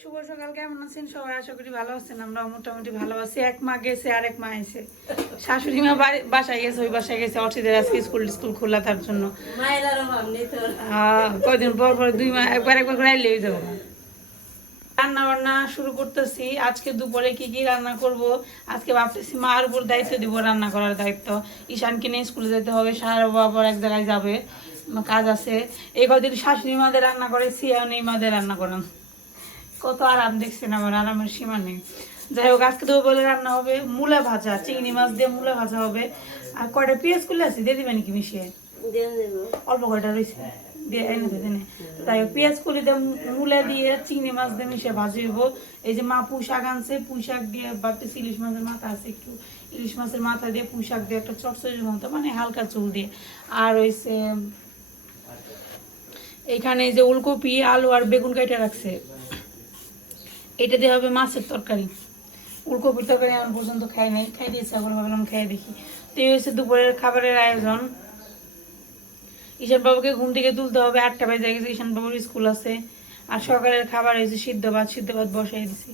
শুভ সকাল কেমন আছেন? সবাই আশা করি ভালো আছেন আমরা মোটামুটি ভালো আছি। এক মা গেছে আরেক মা এসে শাশুড়ি মা বাসায় গেছে ওই বাসায় গেছে অর্চিদের আজকে স্কুল স্কুল খোলা তার জন্য। আরও কয়দিন পর পর দুই মা একবার একবার করে আইলে যাব। রান্না বান্না শুরু করতেছি। আজকে দুপুরে কি কি রান্না করব? আজকে ভাবতেছি মার উপর দায়িত্ব দিব রান্না করার দায়িত্ব। ঈশানকে নিয়ে স্কুলে যেতে হবে সারা বাবার এক জায়গায় যাবে। কাজ আছে। এই কদিন শাশুড়ি মাদের রান্না করে সিয়া নেই মাদের রান্না করেন কত আরাম দেখছেন আমার আরামের সীমা নেই। যাই হোক আজকে তো বলে রান্না হবে মূলা ভাজা চিংড়ি মাছ দিয়ে মূলা ভাজা হবে। আর কয়টা পেঁয়াজ করলে আছে? দিয়ে দিবেন কি মিশিয়ে? অল্প কয়টা রয়েছে? দিয়ে এনে দিতে তাই পেঁয়াজ কলি দিয়ে মূলা দিয়ে চিংড়ি মাছ দিয়ে মিশিয়ে ভাজিব এই যে মা পুঁই শাক আনছে পুঁই শাক দিয়ে ভাবতেছি ইলিশ মাছের মাথা আছে একটু ইলিশ মাছের মাথা দিয়ে পুঁই শাক দিয়ে একটা চটচড়ির মতো মানে হালকা চুল দিয়ে। আর হয়েছে এখানে যে উলকপি আলু আর বেগুন কেটে রাখছে। এটা দিয়ে হবে মাছের তরকারি। উলকপির তরকারি এখন পর্যন্ত খাই নাই। খাই দিয়েছে এখন ভাবলাম খাই দেখি। তো এই হচ্ছে দুপুরের খাবারের আয়োজন। ঈশান বাবুকে ঘুম থেকে তুলতে হবে, আটটা বাজে গেছে ঈশান বাবুর স্কুল আছে। আর সকালের খাবার হয়েছে সিদ্ধ ভাত সিদ্ধ ভাত বসাই দিছি।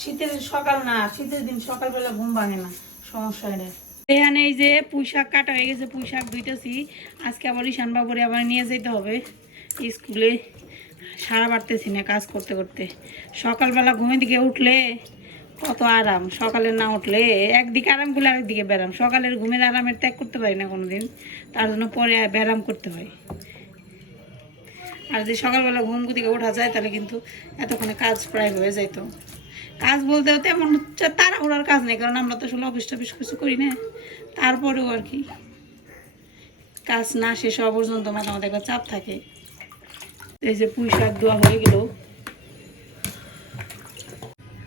শীতের সকাল না, শীতের দিন সকালবেলা ঘুম ভাঙে না, সমস্যা এটা। এখানে এই যে পুঁই শাক কাটা হয়ে গেছে পুঁই শাক ধুইতেছি। আজকে আবার ঈশান বাবুরে আবার নিয়ে যেতে হবে স্কুলে। সারা বাড়তেছি না কাজ করতে করতে। সকালবেলা ঘুমের দিকে উঠলে কত আরাম সকালে না উঠলে একদিকে আরাম করলে আরেকদিকে ব্যারাম সকালের ঘুমের আরামের ত্যাগ করতে পারি না কোনোদিন, তার জন্য পরে ব্যায়াম করতে হয়। আর যদি সকালবেলা ঘুম থেকে ওঠা যায়, তাহলে কিন্তু এতক্ষণে কাজ প্রায় হয়ে যেত কাজ বলতে তেমন হচ্ছে তাড়াহুড়ার কাজ নেই, কারণ আমরা তো আসলে অফিস টফিস কিছু করি না। তারপরেও আর কি। কাজ না শেষ হওয়া পর্যন্ত মাথা আমাদের একটা চাপ থাকে। এই যে পুঁই শাক দেওয়া হয়ে গেল।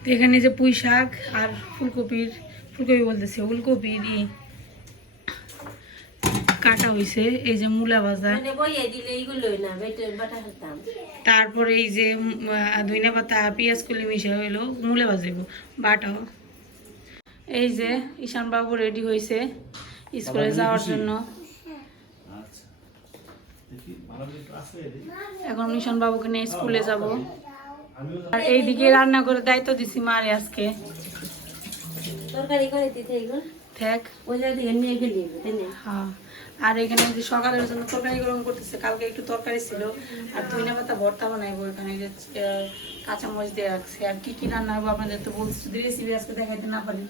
তো এখানে যে পুঁই শাক আর ফুলকপির ফুলকপি বলতেছে ফুলকপির ই কাটা হয়েছে এই যে মূলা ভাজা। মানে বইয়ে দিলে এইগুলোই না বেটে বাটা খেতাম। তারপরে এই যে ধইনা পাতা পেঁয়াজ কলি মিশে হইল মূলে ভাজিব বাটাও। এই যে ঈশান বাবু রেডি হয়েছে স্কুলে যাওয়ার জন্য। এখন ঈশান বাবুকে নিয়ে স্কুলে যাব। আর এইদিকে রান্না করে দায়িত্ব দিছি মারে আজকে। তরকারি করে দিতে থাক ওই জায়গা নিয়ে গেলি হ্যাঁ। আর এখানে যে সকালের জন্য তরকারি গরম করতেছে কালকে একটু তরকারি ছিল। আর ধইনা পাতা ভর্তা বানাইবো এখানে যে কাঁচামরিচ দিয়ে রাখছে আর কি কি রান্না হব আপনাদের তো বলছি যদি রেসিপি আজকে দেখাইতে না পারি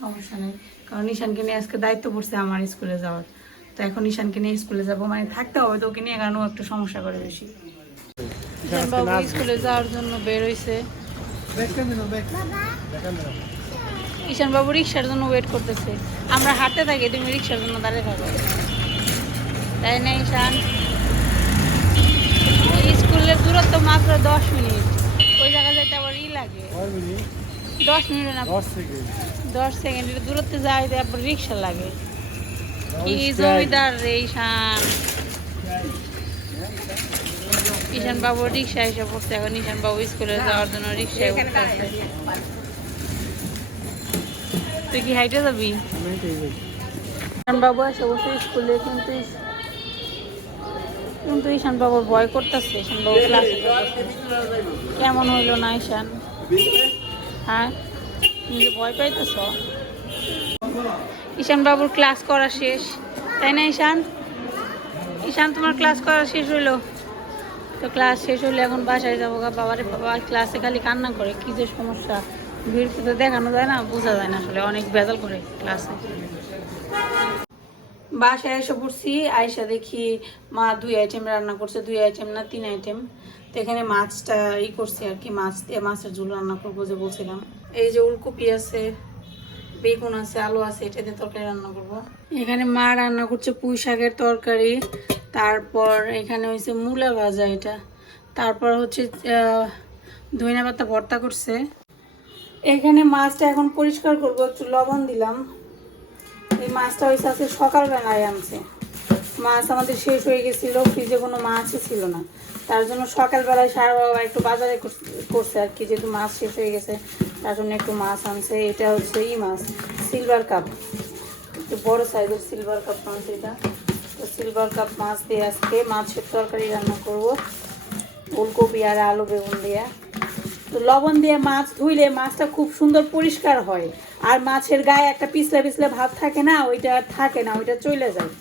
সমস্যা নেই। কারণ ঈশানকে নিয়ে আজকে দায়িত্ব পড়ছে আমার স্কুলে যাওয়ার। তো এখন ঈশানকে নিয়ে স্কুলে যাব। মানে থাকতে হবে তো ওকে নিয়ে কারণ একটু সমস্যা করে বেশি। ঈশান বাবু স্কুলে যাওয়ার জন্য বের হয়েছে ঈশান বাবু রিক্সার জন্য ওয়েট করতেছে। আমরা হাঁটতে থাকি তুমি রিক্সার জন্য দাঁড়িয়ে থাকো। তাই না ঈশান? স্কুলের দূরত্ব মাত্র দশ মিনিট। ওই জায়গায় যাইতে আবার ই লাগে। দশ মিনিট না দশ সেকেন্ডের দূরত্বে যাইতে আবার রিক্সা লাগে। কি জমিদার রে ঈশান? ঈশান বাবু রিক্সা এসে পড়ছে এখন ঈশান বাবু স্কুলে যাওয়ার জন্য রিক্সায় উঠতেছে। তুই কি হাইটে যাবি? ঈশান বাবু এসে বসে স্কুলে কিন্তু কিন্তু ঈশান বাবুর ভয় করতেছে ঈশান বাবু ক্লাসে কেমন হইল না ঈশান? হ্যাঁ? তুমি ভয় পাইতেছ? ঈশান বাবুর ক্লাস করা শেষ। তাই না, ঈশান? ঈশান, তোমার ক্লাস করা শেষ হইল? তো ক্লাস শেষ হলে এখন বাসায় যাব গা। বাবারে, বাবা, ক্লাসে খালি কান্না করে। কি যে সমস্যা? ভিড় তো দেখানো যায় না, বোঝা যায় না আসলে। অনেক বেজাল করে ক্লাসে। বাসায় এসে পড়ছি আয়সা দেখি মা দুই আইটেম রান্না করছে। দুই আইটেম না, তিন আইটেম। তো এখানে মাছটা ই করছি আর কি, মাছ দিয়ে মাছের ঝোল রান্না করব যে বলছিলাম। এই যে উলকপি আছে বেগুন আছে, আলু আছে, এটা দিয়ে তরকারি রান্না করব। এখানে মা রান্না করছে পুঁই শাকের তরকারি, তারপর এখানে হয়েছে মূলা ভাজা এটা, তারপর হচ্ছে ধনিয়া পাতা ভর্তা করছে। এখানে মাছটা এখন পরিষ্কার করব, একটু লবণ দিলাম। এই মাছটা হয়েছে আজকে সকালবেলায় আনছে। মাছ আমাদের শেষ হয়ে গেছিল, ফ্রিজে কোনো মাছই ছিল না। তার জন্য সকালবেলায় সারা বাবা একটু বাজারে কর- করছে আর কি, যেহেতু মাছ শেষ হয়ে গেছে। তার জন্য একটু মাছ আনছে, এটা হচ্ছে ই মাছ সিলভার কাপ একটু বড় সাইজের সিলভার কাপ মাছ এটা। তো সিলভার কাপ মাছ দিয়ে আজকে মাছের তরকারি রান্না করব ফুলকপি আর আলু বেগুন দিয়া। তো লবণ দিয়ে মাছ ধুইলে মাছটা খুব সুন্দর পরিষ্কার হয়। আর মাছের গায়ে একটা পিছলে পিছলে ভাব থাকে না, ওইটা থাকে না, ওইটা চলে যায়।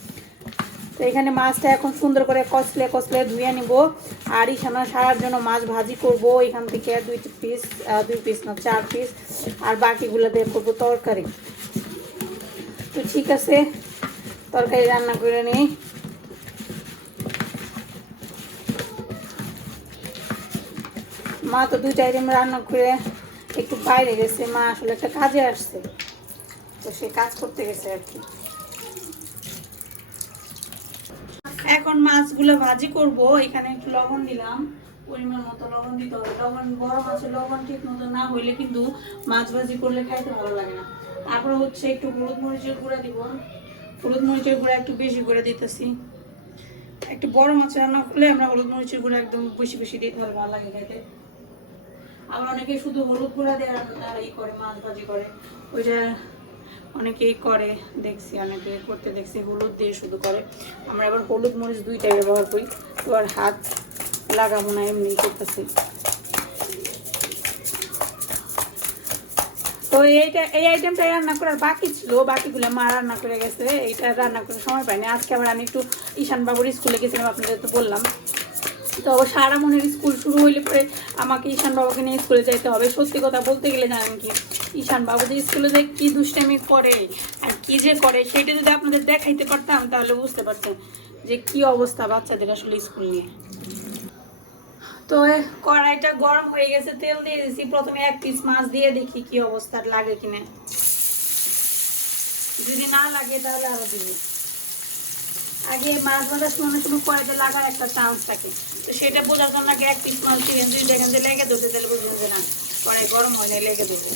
তো এখানে মাছটা এখন সুন্দর করে কষলে কষলে ধুয়ে নিব। আর ইসানা সারার জন্য মাছ ভাজি করব। এখান থেকে দুই পিস দুই পিস না, চার পিস আর বাকিগুলো দিয়ে করব তরকারি। তো ঠিক আছে, তরকারি রান্না করে নিই। মা তো দুইটা আইটেম রান্না করে একটু বাইরে গেছে। মা আসলে একটা কাজে আসছে। তো সে কাজ করতে গেছে আর কি। এখন মাছগুলো ভাজি করব, এখানে একটু লবণ দিলাম, পরিমাণ মতো লবণ দিতে হবে। লবণ বড় মাছের লবণ ঠিক মতো না হইলে কিন্তু মাছ ভাজি করলে খাইতে ভালো লাগে না। তারপর হচ্ছে একটু হলুদ মরিচের গুঁড়া দিব। হলুদ মরিচের গুঁড়া একটু বেশি করে দিতেছি। একটু বড় মাছ রান্না করলে আমরা হলুদ মরিচের গুঁড়া একদম বেশি বেশি দিতে হবে, ভালো লাগে খাইতে আবার অনেকে শুধু হলুদ গুঁড়া দিয়ে রান্না ই করে, মাছ ভাজি করে। ওইটা অনেকেই করে, দেখছি, অনেকে করতে দেখছি, হলুদ দিয়ে শুধু করে। আমরা এবার হলুদ মরিচ দুইটাই ব্যবহার করি, তো আর হাত লাগাবো না, এমনি করতেছি। তো এইটা, এই আইটেমটা রান্না করার বাকি ছিল, বাকিগুলো মা রান্না করে গেছে, এইটা রান্না করার সময় পাইনি। আজকে আবার আমি একটু ঈশান বাবুর স্কুলে গেছিলাম, আপনাদের তো বললাম। তো সারা মনের স্কুল শুরু হইলে পরে আমাকে ঈশান বাবুকে নিয়ে স্কুলে যাইতে হবে। সত্যি কথা বলতে গেলে জানেন কি ঈশান বাবু যে স্কুলে যে কি দুষ্টামি করে আর কি যে করে, সেটা যদি আপনাদের দেখাইতে পারতাম, তাহলে বুঝতে পারতেন যে কি অবস্থা বাচ্চাদের আসলে স্কুল নিয়ে। তো কড়াইটা গরম হয়ে গেছে, তেল দিয়ে দিয়েছি প্রথমে এক পিস মাছ দিয়ে দেখি কি অবস্থা, লাগে কিনা। যদি না লাগে, তাহলে আরও দিব। আগে মাছ ভাজার সময় অনেক সময় কড়াইতে লাগার একটা চান্স থাকে। তো সেটা বোঝার জন্য এক পিস মাছ দিলেন যদি দেখেন যে লেগে ধরছে, তাহলে বুঝবেন যে না, কড়াই গরম হয় না লেগে ধরবে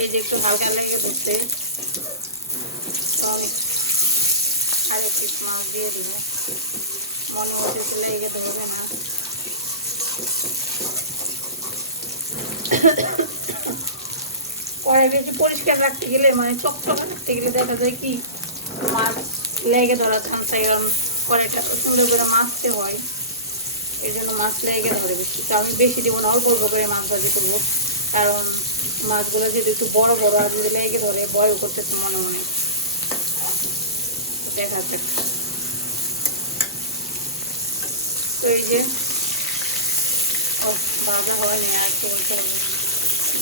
এই যে একটু হালকা লেগে তো আমি আরেক পিস মাছ দিয়ে দিব। মনে হচ্ছে যে লেগে ধরবে না। কড়াই বেশি পরিষ্কার রাখতে গেলে মানে চকচকে রাখতে গেলে দেখা যায় কি মাছ লেগে ধরার চান্স কারণ কড়াইটা তো সুন্দর করে মাছতে হয়। এই জন্য মাছ লেগে ধরে বেশি। তো আমি বেশি দেবো না, অল্প অল্প করে মাছ ভাজি করব। কারণ মাছগুলো যেহেতু একটু বড় বড় যদি লেগে ধরে, ভয়ও করতেছে মনে মনে দেখা যাক। তো এই যে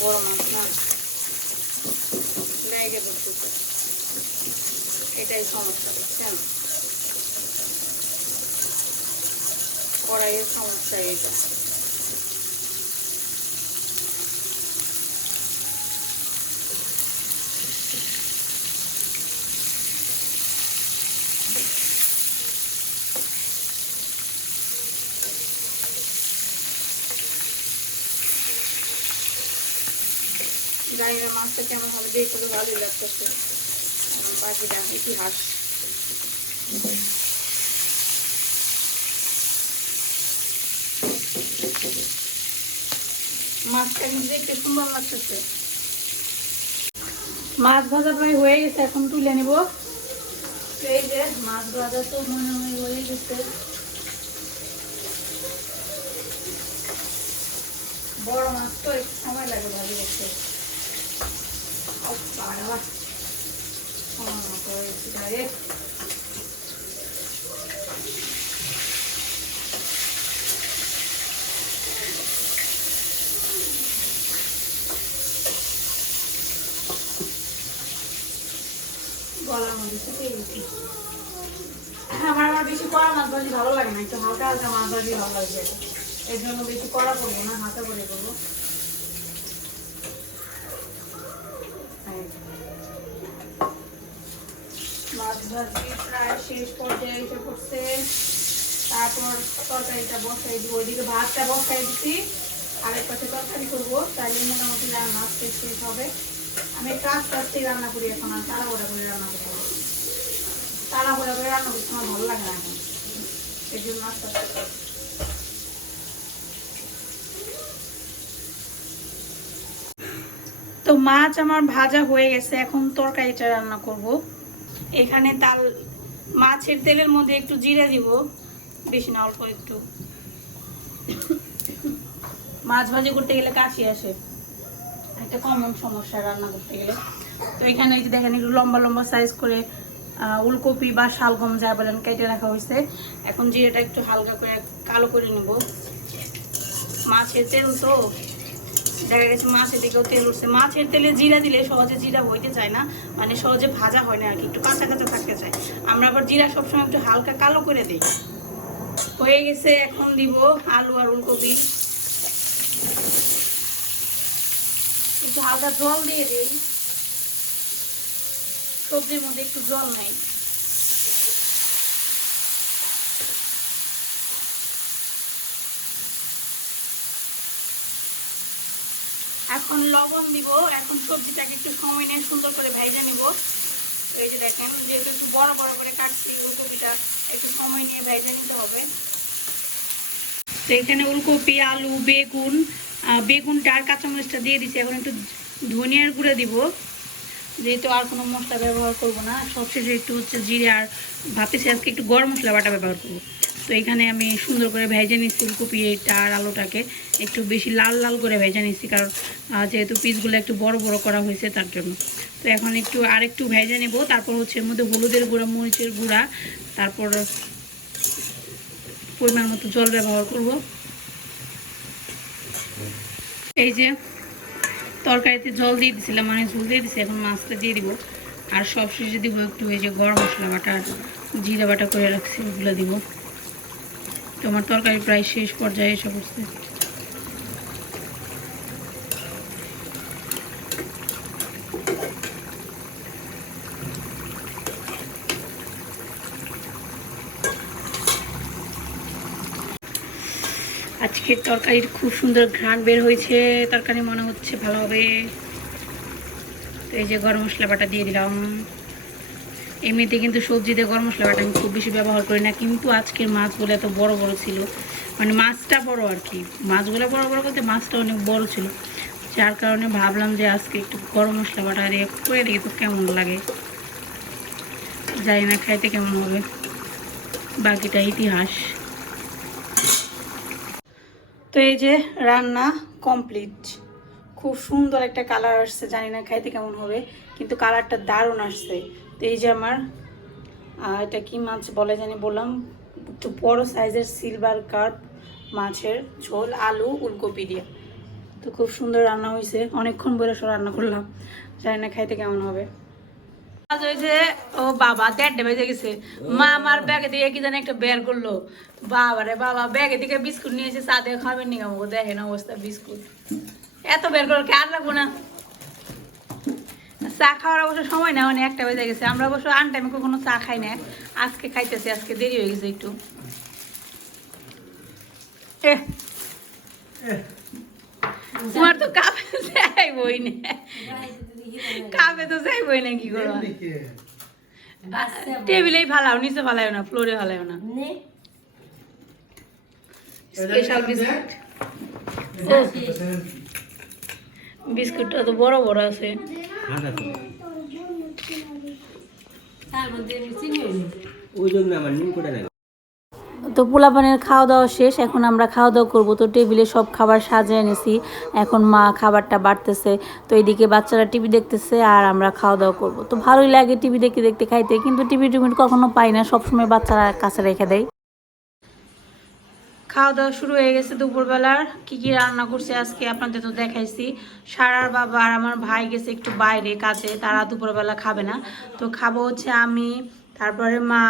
বড় মাছ লেগে ধরতেছে। এটাই সমস্যা, বুঝছেন? কড়াইয়ের সমস্যা এটা মাছটা কেমন হবে? দেখে তো ভালোই লাগতেছে পাখিটা ইতিহাস মাছ ভাজা প্রায় হয়ে গেছে, এখন তুলে নিব। যে মাছ ভাজা তো মনে হয় হয়ে গেছে। বড় মাছ তো একটু সময় লাগে ভাজি করতে ও বাবা সময় মতো হয়েছে ডাইরেক্ট গলার মধ্যে শুকিয়ে গেছে আমার আমার বেশি কড়া মাছ ভাজি ভালো লাগে না, একটু হালকা হালকা মাছ ভাজি ভালো লাগে। এর জন্য বেশি কড়া করব না, হাতে করে করব। এই। মাছ তারপর তরকারিটা ভাতটা দিচ্ছি আরেক পাশে তরকারি করব মোটামুটি শেষ হবে। আমি রান্না করি এখন, আর তাড়াহুড়া করে রান্না তাড়াহুড়া করে রান্না করতে আমার ভালো লাগে না এখন। তো মাছ আমার ভাজা হয়ে গেছে, এখন তরকারিটা রান্না করব। এখানে তাল, মাছের তেলের মধ্যে একটু জিরে দিব, বেশি না, অল্প একটু। মাছ ভাজি করতে গেলে কাশি আসে। একটা কমন সমস্যা রান্না করতে গেলে। তো এখানে এই যে দেখেন, একটু লম্বা লম্বা সাইজ করে উলকপি বা শালগম যা বলেন কেটে রাখা হয়েছে। এখন জিরাটা একটু হালকা করে কালো করে নিব। মাছের তেল তো, দেখা গেছে মাছের দিকেও তেল উঠছে। মাছের তেলে জিরা দিলে সহজে জিরা হইতে চায় না মানে সহজে ভাজা হয় না আর কি, একটু কাঁচা কাঁচা থাকতে চায়। আমরা আবার জিরা সবসময় একটু হালকা কালো করে দিই। হয়ে গেছে, এখন দিব আলু আর উলকপি একটু হালকা জল দিয়ে দিই। সবজির মধ্যে একটু জল নাই। এখন লবণ দিব, এখন সবজিটাকে একটু সময় নিয়ে সুন্দর করে ভেজে নিব। এই যে দেখেন, যেহেতু একটু বড় বড় করে কাটছি উলকপিটা একটু সময় নিয়ে ভেজে নিতে হবে। তো এখানে উলকপি আলু, বেগুন বেগুনটা আর কাঁচামরিচটা দিয়ে দিছি। এখন একটু ধনিয়ার গুঁড়ো দিব। যেহেতু আর কোনো মশলা ব্যবহার করব না, সবশেষে একটু হচ্ছে জিরে আর ভাবতেছি আজকে একটু গরম মশলা বাটা ব্যবহার করব। তো এখানে আমি সুন্দর করে ভেজে নিচ্ছি ফুলকপি এটা আর আলুটাকে, একটু বেশি লাল লাল করে ভেজে নিচ্ছি কারণ যেহেতু পিসগুলো একটু বড় বড় করা হয়েছে তার জন্য। তো এখন একটু আর একটু ভেজে নেব, তারপর হচ্ছে এর মধ্যে হলুদের গুঁড়া, মরিচের গুঁড়া, তারপর পরিমাণ মতো জল ব্যবহার করব। এই যে তরকারিতে জল দিয়ে দিছিলাম মানে ঝুল দিয়ে দিছি, এখন মাছটা দিয়ে দিব। আর সব যদি একটু হয়ে যে গরম মশলা বাটা জিরা বাটা করে রাখছি, ওগুলো দিব। তোমার তরকারি প্রায় শেষ পর্যায়ে এসে পড়ছে। আজকের তরকারির খুব সুন্দর ঘ্রাণ বের হয়েছে। তরকারি মনে হচ্ছে ভালো হবে। এই যে গরম মশলা বাটা দিয়ে দিলাম। এমনিতে কিন্তু সবজিতে গরম মশলা বাটা আমি খুব বেশি ব্যবহার করি না, কিন্তু আজকের মাছগুলো এত বড় বড় ছিল। মানে মাছটা বড় আর কি। মাছগুলো বড় বড় করতে মাছটা অনেক বড় ছিল। যার কারণে ভাবলাম যে আজকে একটু গরম মশলা বাটা দিয়ে করে দেখি তো কেমন লাগে। জানি না, খাইতে কেমন হবে। বাকিটা ইতিহাস। তো এই যে রান্না কমপ্লিট খুব সুন্দর একটা কালার আসছে, জানি না খাইতে কেমন হবে, কিন্তু কালারটা দারুণ আসছে। তো এই যে আমার এটা কি মাছ বলে জানি বললাম, একটু বড় সাইজের সিলভার কার্প মাছের ঝোল, আলু, উলকপি দিয়ে। তো খুব সুন্দর রান্না হয়েছে অনেকক্ষণ বলে রান্না করলাম, জানি না খাইতে কেমন হবে। ও বাবা দেড়টা বেজে গেছে। মা আমার ব্যাগে থেকে কি জানি একটা বের করল। বাবা বাবা ব্যাগে থেকে বিস্কুট নিয়েছে চা দিয়ে খাবেন নি আমাকে, দেখেন অবস্থা বিস্কুট। এত বের করো কে আর লাগবো না? চা খাওয়ার অবশ্য সময় না মানে বেজে গেছে। আমরা অবশ্য আন টাইমে কখনো চা খাই না। আজকে খাইতেছি, আজকে দেরি হয়ে গেছে একটু। তোমার তো কাপে যাইবই না। কাপে তো যাইবই না কি করব? টেবিলেই ফালাও নিচে ফালাও না ফ্লোরে ফালাও না। স্পেশাল বিস্কুট বিস্কুটটা তো বড় বড় আছে। তার মধ্যে চিনি। ওই জন্য আমার নিম নেয় তো পোলাপানের খাওয়া দাওয়া শেষ, এখন আমরা খাওয়া দাওয়া করব। তো টেবিলে সব খাবার সাজিয়ে এনেছি, এখন মা খাবারটা বাড়তেছে। তো এইদিকে বাচ্চারা টিভি দেখতেছে আর আমরা খাওয়া দাওয়া করব। তো ভালোই লাগে টিভি দেখতে দেখতে খাইতে, কিন্তু টিভি টিভি কখনো পাই না, সবসময় বাচ্চারা কাছে রেখে দেয়। খাওয়া দাওয়া শুরু হয়ে গেছে দুপুরবেলার। কি কি রান্না করছে আজকে আপনাদের তো দেখাইছি। সারার বাবা আর আমার ভাই গেছে একটু বাইরে কাছে তারা দুপুরবেলা খাবে না। তো খাব হচ্ছে আমি, তারপরে মা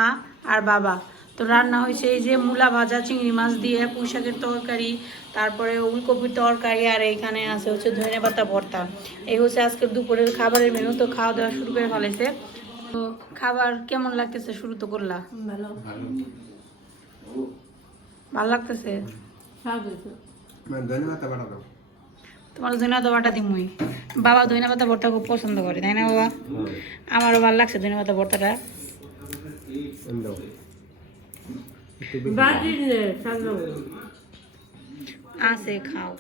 আর বাবা। তো রান্না হয়েছে এই যে মূলা ভাজা চিংড়ি মাছ দিয়ে পুঁই শাকের তরকারি তারপরে উলকপির তরকারি আর এইখানে আছে হচ্ছে ধনে পাতা ভর্তা। এই হচ্ছে আজকের দুপুরের খাবারের মেনু তো খাওয়া দাওয়া শুরু করে ফেলেছে। তো খাবার কেমন লাগতেছে শুরু তো করলা? ভালো। ভালো লাগতেছে? দাও। তোমার ধনিয়া পাতা বাটা দিমুই বাবা ধনিয়া পাতা ভর্তা খুব পছন্দ করে তাই না বাবা? আমারও ভালো লাগছে ধনিয়া পাতা ভর্তাটা। আছে খাও।